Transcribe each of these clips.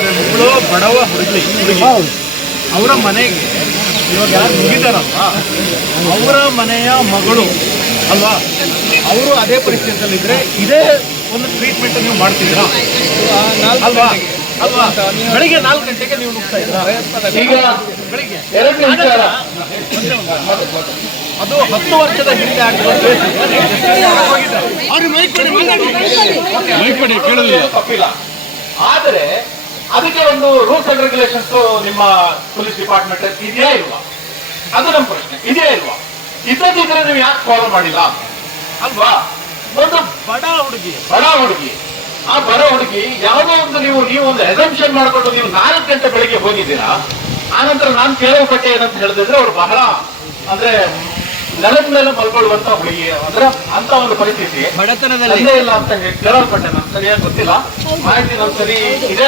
ಒಬ್ಬಳು ಬಡವ ಹುಡುಗಿ ಅವರ ಮನೆಗೆ ಇವಾಗ ಯಾರು ನುಗ್ಗಿದಾರಲ್ವ ಅವರ ಮನೆಯ ಮಗಳು ಅಲ್ವಾ, ಅವರು ಅದೇ ಪರಿಸ್ಥಿತಿಯಲ್ಲಿದ್ದರೆ ಇದೇ ಒಂದು ಟ್ರೀಟ್ಮೆಂಟ್ ನೀವು ಮಾಡ್ತಿದ್ದೀರಾ ಅಲ್ವಾ ಅಲ್ವಾ? ಬೆಳಿಗ್ಗೆ 4 ಗಂಟೆಗೆ ನೀವು ನುಗ್ತಾ ಇದ್ದೀರಾ, ಈಗ ಬೆಳಿಗ್ಗೆ ಅದು 10 ವರ್ಷದ ಹಿಂದೆ ಆಗಿರೋ ತಪ್ಪಿಲ್ಲ. ಆದರೆ ಅದಕ್ಕೆ ಒಂದು ರೂಲ್ಸ್ ಅಂಡ್ ರೆಗ್ಯುಲೇಷನ್ಸ್ ನಿಮ್ಮ ಪೊಲೀಸ್ ಡಿಪಾರ್ಟ್ಮೆಂಟ್ ಇದೆಯಾ ಇಲ್ವಾ? ಅದು ನಮ್ಮ ಪ್ರಶ್ನೆ, ಇದೆಯಾ ಇಲ್ವಾ? ಇದ್ದದಿದ್ರೆ ನೀವು ಯಾಕೆ ಫಾಲೋ ಮಾಡಿಲ್ಲ ಅಲ್ವಾ? ಒಂದು ಬಡ ಹುಡುಗಿ ಆ ಬಡ ಹುಡುಗಿ ಯಾವುದೋ ಒಂದು ನೀವು ಒಂದು ಎಸಂಪ್ಷನ್ ಮಾಡ್ಕೊಂಡು ನೀವು 4 ಗಂಟೆ ಬೆಳಿಗ್ಗೆ ಹೋಗಿದ್ದೀರಾ. ಆನಂತರ ನಾನು ಕೇಳಲ್ಪಟ್ಟೆ ಏನಂತ ಹೇಳಿದ್ರೆ ಅವ್ರು ಬಹಳ ಅಂದ್ರೆ ನೆಲದ ಮೇಲೆ ಮಲ್ಕೊಳ್ಳುವಂತ ಹುಡುಗಿ ಅಂದ್ರೆ ಅಂತ ಒಂದು ಪರಿಸ್ಥಿತಿ ಬಡತನದಲ್ಲಿ ಇಲ್ಲ ಅಂತ ಕೇಳಲ್ಪಟ್ಟೆ. ನಾನು ಸರಿಯಾಗಿ ಗೊತ್ತಿಲ್ಲ, ಮಾಹಿತಿ ನಾನು ಸರಿ ಇದೆ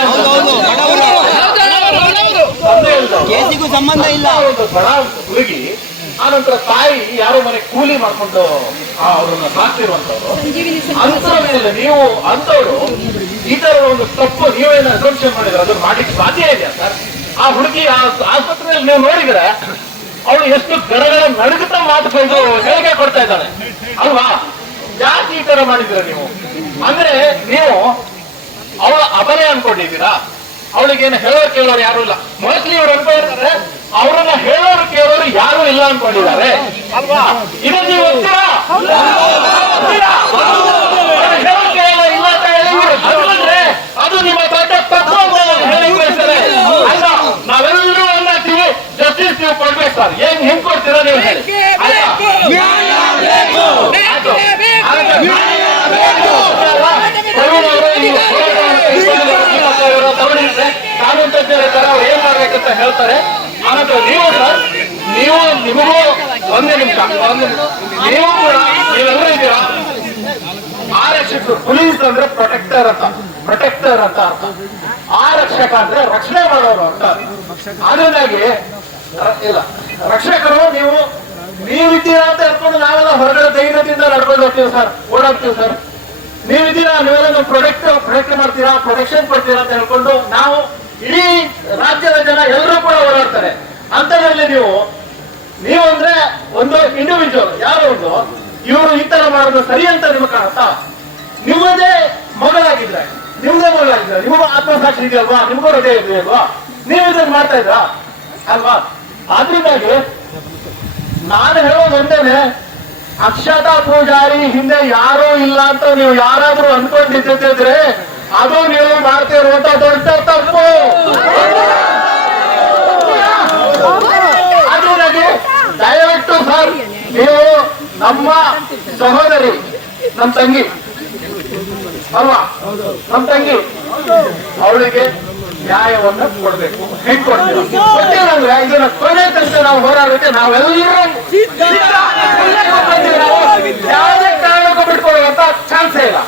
ಸಂಬಂಧ ಇಲ್ಲ. ಒಂದು ಬಡ ಹುಡುಗಿ ಆನಂತರ ತಾಯಿ ಯಾರೋ ಮನೆ ಕೂಲಿ ಮಾಡ್ಕೊಂಡು ಅವ್ರನ್ನ ಸಾಕ್ತಿರುವಂತವ್ರು ಅಂತ ಮೇಲೆ ನೀವು ಅಂತವ್ರು ಈ ತರ ಒಂದು ತಪ್ಪು ನೀವೇನ ಅಸಂಪ್ಷನ್ ಮಾಡಿದ್ರೆ ಅದನ್ನ ಮಾಡ್ಲಿಕ್ಕೆ ಸಾಧ್ಯ ಇದೆಯಾ ಸರ್? ಆ ಹುಡುಗಿ ಆಸ್ಪತ್ರೆಯಲ್ಲಿ ನೀವು ನೋಡಿದ್ರೆ ಅವಳು ಎಷ್ಟು ಗಡಗಡ ನಡುಗುತ್ತಾ ಮಾತುಕೊಂಡು ಹೇಳಿಕೆ ಕೊಡ್ತಾ ಇದ್ದಾಳೆ ಅಲ್ವಾ? ಯಾಕೆ ಈ ತರ ಮಾಡಿದ್ದೀರ ನೀವು? ಅಂದ್ರೆ ನೀವು ಅವಳ ಅಬಲೆ ಅನ್ಕೊಂಡಿದ್ದೀರಾ? ಅವಳಿಗೇನು ಹೇಳೋರು ಕೇಳೋರು ಯಾರು ಇಲ್ಲ. ಮೋಸ್ಟ್ಲಿ ಇವ್ರು ಅನ್ಕೊಂಡಿದ್ದಾರೆ ಅವರನ್ನ ಹೇಳೋರು ಕೇಳೋರು ಯಾರು ಇಲ್ಲ ಅನ್ಕೊಂಡಿದ್ದಾರೆ ಅಲ್ವಾ? ಇದು ನೀವು ಹೋಗ್ತೀರಾ? ಹೇಳೋರು ಕೇಳೋರು ಇಲ್ಲ ಅಂತ ಹೇಳಿದ್ರೆ ಅದು ನಿಮ್ಮ ದೊಡ್ಡ ತಪ್ಪು ಅಂತ ಹೇಳಿ ಬಯಸ್ತಾರೆ ಅಲ್ವಾ? ನಾವೆಲ್ಲರೂ ಏನಾಗ್ತೀವಿ, ಜಸ್ಟಿಸ್ ನೀವು ಕೊಡ್ಬೇಕು ಸರ್. ಏನ್ ಹೆಂಗ್ ಕೊಡ್ತೀರಾ ನೀವು ಹೇಳಿ? ಕಾನೂನು ತಜ್ಞರ ತರ ಅವ್ರು ಏನ್ ಮಾಡ್ಬೇಕಂತ ಹೇಳ್ತಾರೆ. ಆನಂತರ ನೀವು ಸರ್ ನಿಮಗೂ ಒಂದೇ ನಿಮಿಷ ನೀವು ಕೂಡ ನೀವೆಲ್ಲರೂ ಇದ್ದೀರಾ. ಆರಕ್ಷಕರು ಪೊಲೀಸ್ ಅಂದ್ರೆ ಪ್ರೊಟೆಕ್ಟರ್ ಅಂತ ಅರ್ಥ. ಆರಕ್ಷಕ ಅಂದ್ರೆ ರಕ್ಷಣೆ ಮಾಡೋರು ಅಂತ. ಅದರಿಂದಾಗಿ ಇಲ್ಲ ರಕ್ಷಕರು ನೀವಿದ್ದೀರಾ ಅಂತ ಹೇಳ್ಕೊಂಡು ನಾವೆಲ್ಲ ಹೊರಗಡೆ ಧೈರ್ಯದಿಂದ ನಡ್ಕೊಂಡು ಹೋಗ್ತೀವಿ ಸರ್, ಓಡಾಡ್ತೀವಿ ಸರ್. ನೀವಿದ್ದೀರಾ, ನೀವೆಲ್ಲ ಪ್ರೊಟೆಕ್ಟ್ ಮಾಡ್ತೀರಾ, ಪ್ರೊಟೆಕ್ಷನ್ ಕೊಡ್ತೀರಾ ಅಂತ ಹೇಳ್ಕೊಂಡು ನಾವು ಇಡೀ ರಾಜ್ಯದ ಜನ ಎಲ್ಲರೂ ಕೂಡ ಓಡಾಡ್ತಾರೆ. ಅಂತದ್ರಲ್ಲಿ ನೀವು ಅಂದ್ರೆ ಒಂದು ಇಂಡಿವಿಜುವಲ್ ಯಾರೋ ಒಂದು ಇವರು ಈ ತರ ಮಾಡೋದು ಸರಿ ಅಂತ ನಿಮ್ಗೆ ಕಾಣುತ್ತಾ? ನಿಮ್ಮದೇ ಮಗಳಾಗಿದ್ರೆ ನಿಮಗೂ ಆತ್ಮಸಾಕ್ಷಿ ಇದೆಯಲ್ವಾ? ನಿಮ್ಗೂ ಹೃದಯ ಇದೆಯಲ್ವಾ? ನೀವು ಇದನ್ನ ಮಾಡ್ತಾ ಇದ್ರಾ ಅಲ್ವಾ? ಆದ್ರಿಂದಾಗಿ ನಾನು ಹೇಳೋದು ಒಂದೇನೆ, ಅಕ್ಷತಾ ಪೂಜಾರಿ ಹಿಂದೆ ಯಾರೂ ಇಲ್ಲ ಅಂತ ನೀವು ಯಾರಾದ್ರೂ ಅನ್ಕೊಂಡಿದ್ದಿದ್ರೆ ಅದು ನೀವು ಮಾಡ್ತಿರುವಂತ ದೊಡ್ಡ ತಪ್ಪು. ಅದರಿಂದಾಗಿ ದಯವಿಟ್ಟು ಸರ್ ನೀವು ನಮ್ಮ ಸಹೋದರಿ, ನಮ್ಮ ತಂಗಿ ಅಲ್ವಾ, ನಮ್ಮ ತಂಗಿ ಅವಳಿಗೆ ನ್ಯಾಯವನ್ನು ಕೊಡ್ಬೇಕು. ಹೆಂಗ್ ಕೊಡ್ತೀರಂದ್ರೆ ಇದನ್ನ ಕೊನೆ ತನಕ ನಾವು ಹೋರಾಡಕ್ಕೆ ನಾವೆಲ್ಲರೂ ಯಾವುದೇ ಕಾರಣಕ್ಕೂ ಬಿಟ್ಕೊಳ್ಳುವಂತ ಚಾನ್ಸೇ ಇಲ್ಲ.